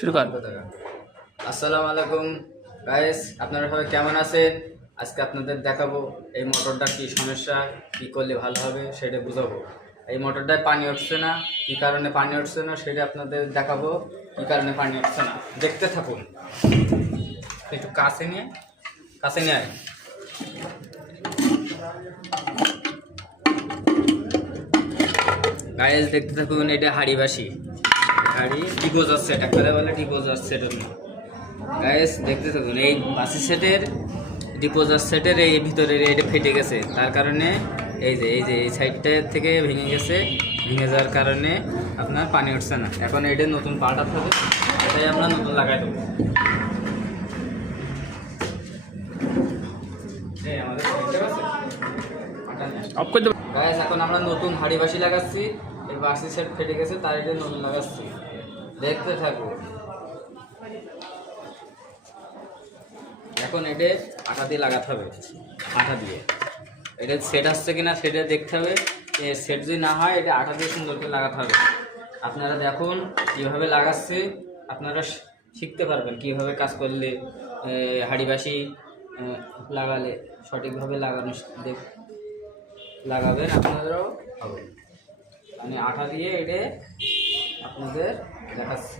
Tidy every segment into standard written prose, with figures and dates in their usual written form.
শুরু কর। আসসালামু আলাইকুম গাইস, আপনারা সবাই কেমন আছেন? আজকে আপনাদের দেখাবো এই মোটরটা কি সমস্যা, কি করলে ভালো হবে সেটা বুঝাবো। এই মোটরটায় পানি উঠছে না, কি কারণে পানি উঠছে না সেটা আপনাদের দেখাবো। কি কারণে পানি উঠছে না দেখতে থাকুন। একটু কাছে নিয়ে আয়। গাইস দেখতে থাকুন, এটা হাড়িবাসি, হাড়ি ডিপোজার সেট, একবারে বলে ডিপোজার সেট। গাইস দেখতে থাকুন, এই বাসি সেটের ডিপোজার সেটের এই ভিতরের এটা ফেটে গেছে, তার কারণে এই সাইডটা থেকে ভেঙে গেছে। ভেঙে যাওয়ার কারণে আপনার পানি উঠছে না। এখন এটা নতুন পাল্টাতে হবে, এটাই আমরা নতুন লাগাই দেবো। গাইস এখন আমরা নতুন হাড়ি বাসি লাগাচ্ছি। এই বাসি সেট ফেটে গেছে, তার এটা নতুন লাগাচ্ছি, দেখতে থাকবো। এখন এটা আঠা দিয়ে লাগাতে হবে, আঠা দিয়ে। এটা সেট আসছে কিনা সেটা দেখতে হবে। সেট যদি না হয় এটা আঠা দিয়ে সুন্দর করে লাগাতে হবে। আপনারা দেখুন কীভাবে লাগাচ্ছে, আপনারা শিখতে পারবেন কীভাবে কাজ করলে হাড়িবাসি লাগালে সঠিকভাবে লাগাবেন, আপনাদেরও হবে। আমি আঠা দিয়ে এটা আপনাদের দেখাচ্ছি।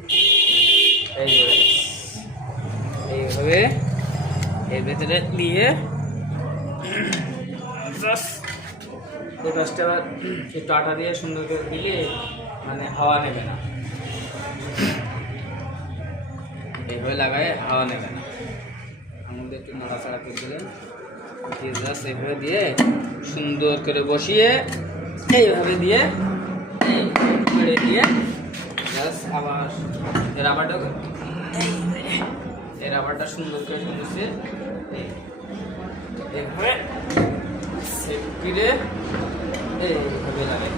এইভাবে এর ভেতরে দিয়ে এই পাশটা একটু আটা দিয়ে সুন্দর করে দিলে মানে হাওয়া নেবে না। এইভাবে লাগায় হাওয়া নেবে না। আমাদের একটু নাড়াচাড়া করে দিলেন, জাস্ট এইভাবে দিয়ে সুন্দর করে বসিয়ে এইভাবে দিয়ে জাস্ট আবার রাবারটা সুন্দর করে বসে এইভাবে সেট করে এইভাবে লাগাই।